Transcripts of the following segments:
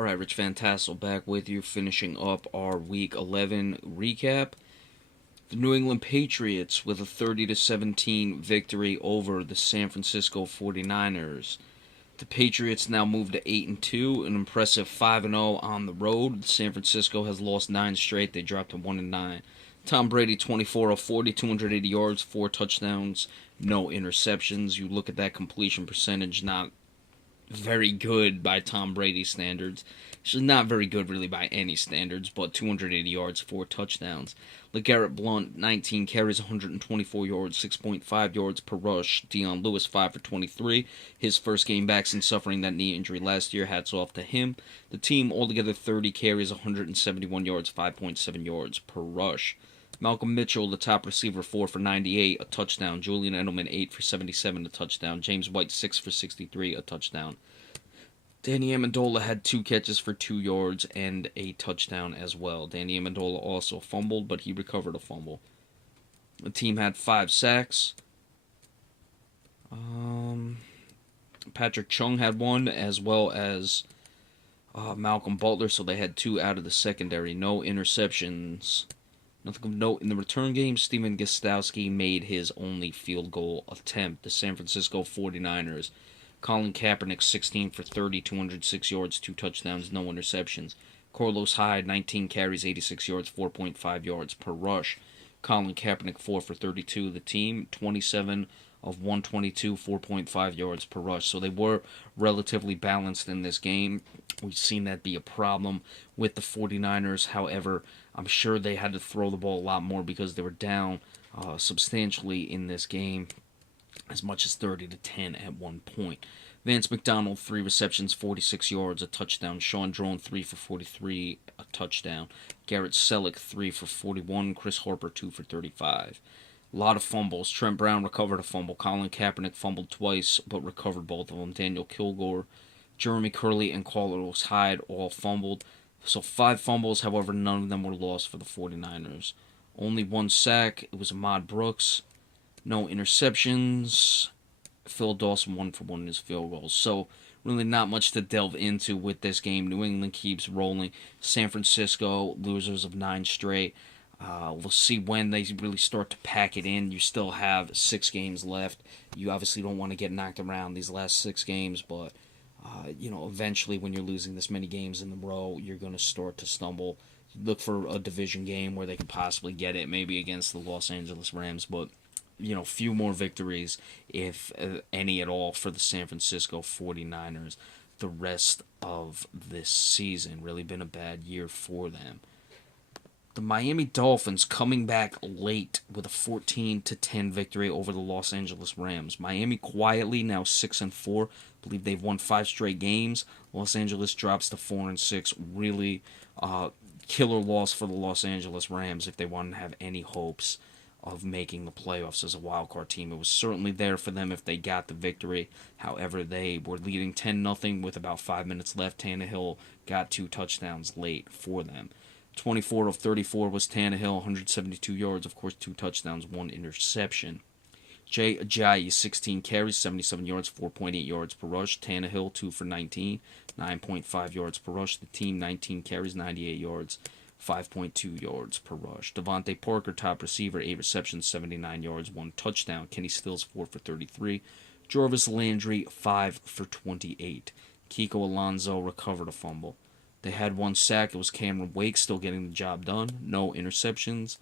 Alright, Rich Fantassel back with you, finishing up our Week 11 recap. The New England Patriots with a 30-17 victory over the San Francisco 49ers. The Patriots now move to 8-2, an impressive 5-0 on the road. San Francisco has lost 9 straight. They dropped to 1-9. Tom Brady 24 of 40, 280 yards, 4 touchdowns, no interceptions. You look at that completion percentage, not very good by Tom Brady standards. She's not very good really by any standards, but 280 yards, 4 touchdowns. LeGarrette Blount, 19 carries, 124 yards, 6.5 yards per rush. Dion Lewis, 5 for 23. His first game back since suffering that knee injury last year. Hats off to him. The team altogether 30 carries, 171 yards, 5.7 yards per rush. Malcolm Mitchell, the top receiver, 4 for 98, a touchdown. Julian Edelman, 8 for 77, a touchdown. James White, 6 for 63, a touchdown. Danny Amendola had 2 catches for 2 yards and a touchdown as well. Danny Amendola also fumbled, but he recovered a fumble. The team had 5 sacks. Patrick Chung had 1, as well as Malcolm Butler, so they had 2 out of the secondary. No interceptions. Nothing of note in the return game. Steven Gostkowski made his only field goal attempt. The San Francisco 49ers. Colin Kaepernick, 16 for 30, 206 yards, 2 touchdowns, no interceptions. Carlos Hyde, 19 carries, 86 yards, 4.5 yards per rush. Colin Kaepernick, 4 for 32. The team, 27 of 122, 4.5 yards per rush. So they were relatively balanced in this game. We've seen that be a problem with the 49ers. However, I'm sure they had to throw the ball a lot more because they were down substantially in this game, as much as 30-10 at one point. Vance McDonald, 3 receptions, 46 yards, a touchdown. Sean Drone, 3 for 43, a touchdown. Garrett Selleck, 3 for 41. Chris Harper, 2 for 35. A lot of fumbles. Trent Brown recovered a fumble. Colin Kaepernick fumbled twice, but recovered both of them. Daniel Kilgore, Jeremy Curley, and Carlos Hyde all fumbled. So 5 fumbles, however, none of them were lost for the 49ers. Only 1 sack. It was Ahmad Brooks. No interceptions. Phil Dawson 1 for 1 in his field goals. So really not much to delve into with this game. New England keeps rolling. San Francisco, losers of 9 straight. We'll see when they really start to pack it in. You still have 6 games left. You obviously don't want to get knocked around these last 6 games, but eventually when you're losing this many games in a row, you're going to start to stumble. Look for a division game where they could possibly get it, maybe against the Los Angeles Rams, but few more victories, if any at all, for the San Francisco 49ers the rest of this season. Really been a bad year for them. The Miami Dolphins coming back late with a 14-10 victory over the Los Angeles Rams. Miami quietly now 6-4. Believe they've won 5 straight games. Los Angeles drops to 4-6. Really killer loss for the Los Angeles Rams if they want to have any hopes of making the playoffs as a wildcard team. It was certainly there for them if they got the victory. However, they were leading 10-0 with about 5 minutes left. Tannehill got 2 touchdowns late for them. 24 of 34 was Tannehill, 172 yards, of course, 2 touchdowns, 1 interception. Jay Ajayi, 16 carries, 77 yards, 4.8 yards per rush. Tannehill, 2 for 19, 9.5 yards per rush. The team, 19 carries, 98 yards, 5.2 yards per rush. Devontae Parker, top receiver, 8 receptions, 79 yards, 1 touchdown. Kenny Stills, 4 for 33. Jarvis Landry, 5 for 28. Kiko Alonso recovered a fumble. They had 1 sack. It was Cameron Wake still getting the job done. No interceptions.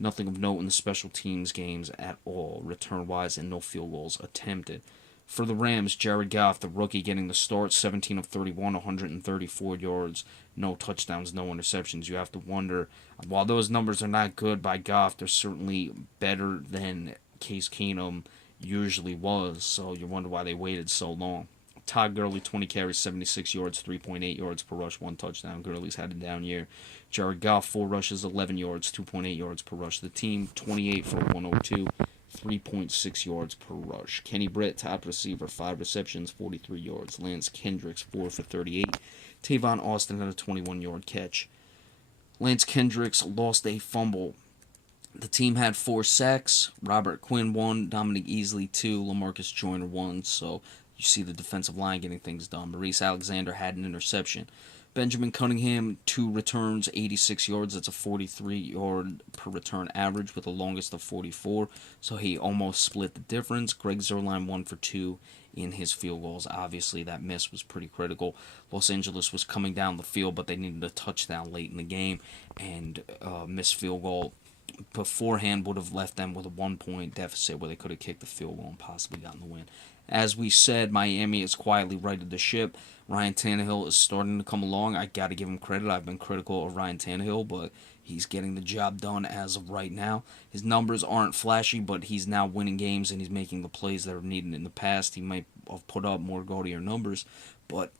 Nothing of note in the special teams games at all, return-wise, and no field goals attempted. For the Rams, Jared Goff, the rookie, getting the start, 17 of 31, 134 yards, no touchdowns, no interceptions. You have to wonder, while those numbers are not good by Goff, they're certainly better than Case Keenum usually was, so you wonder why they waited so long. Todd Gurley, 20 carries, 76 yards, 3.8 yards per rush, 1 touchdown. Gurley's had a down year. Jared Goff, 4 rushes, 11 yards, 2.8 yards per rush. The team, 28 for 102, 3.6 yards per rush. Kenny Britt, top receiver, 5 receptions, 43 yards. Lance Kendricks, 4 for 38. Tavon Austin had a 21-yard catch. Lance Kendricks lost a fumble. The team had 4 sacks. Robert Quinn 1, Dominic Easley 2, LaMarcus Joyner 1. So you see the defensive line getting things done. Maurice Alexander had an interception. Benjamin Cunningham, 2 returns, 86 yards. That's a 43-yard per return average with the longest of 44. So he almost split the difference. Greg Zuerlein, 1 for 2 in his field goals. Obviously, that miss was pretty critical. Los Angeles was coming down the field, but they needed a touchdown late in the game, and missed field goal beforehand would have left them with a 1-point deficit where they could have kicked the field goal and possibly gotten the win. As we said, Miami has quietly righted the ship. Ryan Tannehill is starting to come along. I got to give him credit. I've been critical of Ryan Tannehill, but he's getting the job done as of right now. His numbers aren't flashy, but he's now winning games and he's making the plays that are needed. In the past, he might have put up more gaudier numbers, but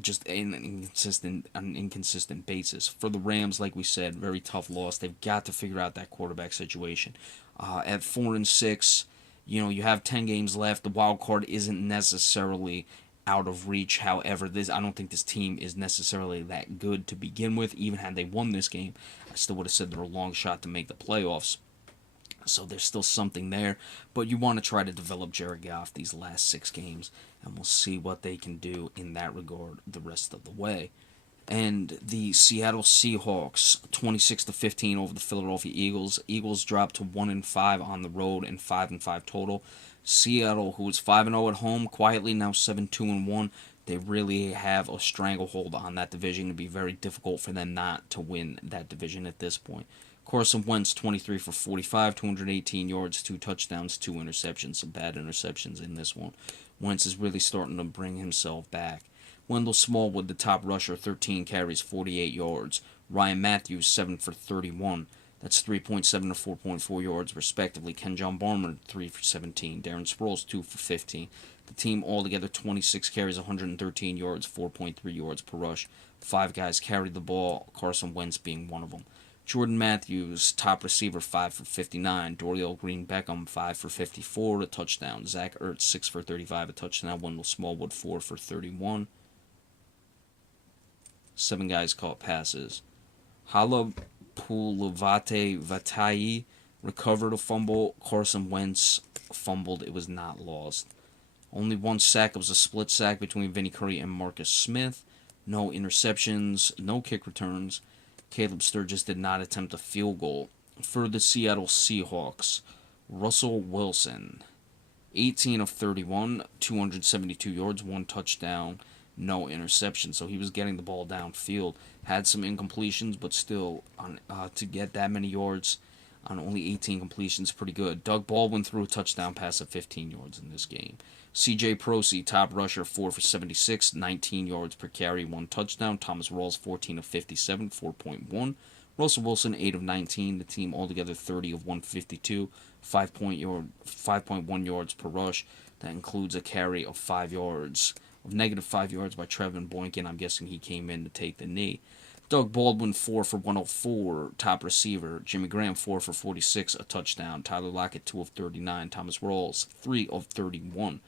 just an inconsistent basis. For the Rams, like we said, very tough loss. They've got to figure out that quarterback situation. At 4-6, you have 10 games left. The wild card isn't necessarily out of reach. However, I don't think this team is necessarily that good to begin with. Even had they won this game, I still would have said they're a long shot to make the playoffs. So there's still something there, but you want to try to develop Jared Goff these last 6 games, and we'll see what they can do in that regard the rest of the way. And the Seattle Seahawks, 26-15 over the Philadelphia Eagles. Eagles dropped to 1-5 on the road and 5-5 total. Seattle, who was 5-0 at home, quietly now 7-2-1. They really have a stranglehold on that division. It'd be very difficult for them not to win that division at this point. Carson Wentz, 23 for 45, 218 yards, 2 touchdowns, 2 interceptions. Some bad interceptions in this one. Wentz is really starting to bring himself back. Wendell Smallwood, the top rusher, 13 carries, 48 yards. Ryan Matthews, 7 for 31. That's 3.7 to 4.4 yards, respectively. Kenjon Barner, 3 for 17. Darren Sproles, 2 for 15. The team altogether, 26 carries, 113 yards, 4.3 yards per rush. 5 guys carried the ball, Carson Wentz being one of them. Jordan Matthews, top receiver, 5 for 59. Dorial Green-Beckham, 5 for 54, a touchdown. Zach Ertz, 6 for 35, a touchdown. Wendell Smallwood, 4 for 31. 7 guys caught passes. Hala Pulavate Vatayi recovered a fumble. Carson Wentz fumbled. It was not lost. Only 1 sack. It was a split sack between Vinny Curry and Marcus Smith. No interceptions, no kick returns. Caleb Sturgis did not attempt a field goal. For the Seattle Seahawks, Russell Wilson, 18 of 31, 272 yards, 1 touchdown, no interception. So he was getting the ball downfield. Had some incompletions, but still, to get that many yards on only 18 completions, pretty good. Doug Baldwin threw a touchdown pass of 15 yards in this game. C.J. Prosey, top rusher, 4 for 76, 19 yards per carry, 1 touchdown. Thomas Rawls, 14 of 57, 4.1. Russell Wilson, 8 of 19. The team altogether 30 of 152, 5.1 yards per rush. That includes a carry of 5 yards, of negative 5 yards by Trevin Boykin. I'm guessing he came in to take the knee. Doug Baldwin, 4 for 104, top receiver. Jimmy Graham, 4 for 46, a touchdown. Tyler Lockett, 2 of 39. Thomas Rawls, 3 of 31.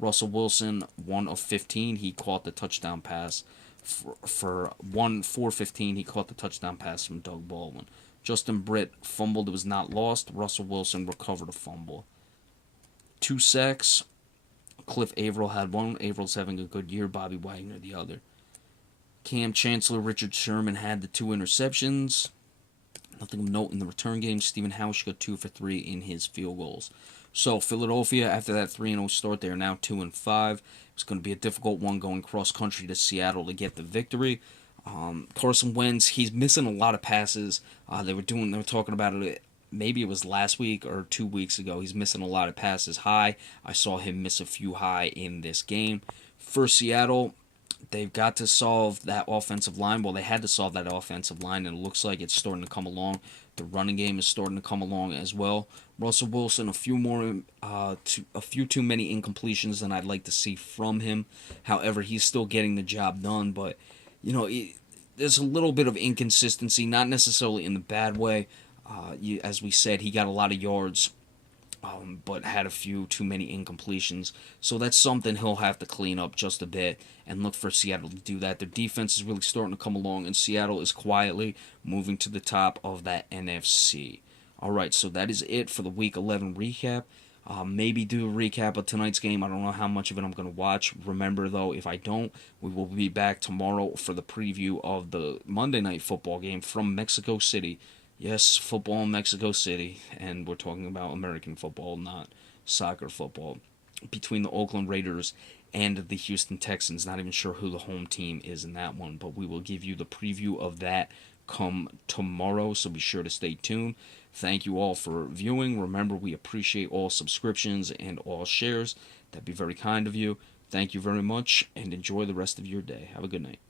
Russell Wilson, 1 of 15. He caught the touchdown pass for 4-15. He caught the touchdown pass from Doug Baldwin. Justin Britt fumbled. It was not lost. Russell Wilson recovered a fumble. 2 sacks. Cliff Averill had 1. Averill's having a good year. Bobby Wagner the other. Cam Chancellor, Richard Sherman had the 2 interceptions. Nothing of note in the return game. Stephen Hausch got 2 for 3 in his field goals. So, Philadelphia, after that 3-0 start, they are now 2-5. It's going to be a difficult one going cross-country to Seattle to get the victory. Carson Wentz, he's missing a lot of passes. They were talking about it, maybe it was last week or 2 weeks ago. He's missing a lot of passes high. I saw him miss a few high in this game. For Seattle, they've got to solve that offensive line. Well, they had to solve that offensive line, and it looks like it's starting to come along. The running game is starting to come along as well. Russell Wilson, a few too many incompletions than I'd like to see from him. However, he's still getting the job done. But there's a little bit of inconsistency, not necessarily in the bad way. As we said, he got a lot of yards, but had a few too many incompletions. So that's something he'll have to clean up just a bit and look for Seattle to do that. Their defense is really starting to come along, and Seattle is quietly moving to the top of that NFC. All right, so that is it for the Week 11 recap. Maybe do a recap of tonight's game. I don't know how much of it I'm going to watch. Remember, though, if I don't, we will be back tomorrow for the preview of the Monday Night Football game from Mexico City. Yes, football in Mexico City, and we're talking about American football, not soccer football. Between the Oakland Raiders and the Houston Texans. Not even sure who the home team is in that one, but we will give you the preview of that come tomorrow, so be sure to stay tuned. Thank you all for viewing. Remember, we appreciate all subscriptions and all shares. That'd be very kind of you. Thank you very much, and enjoy the rest of your day. Have a good night.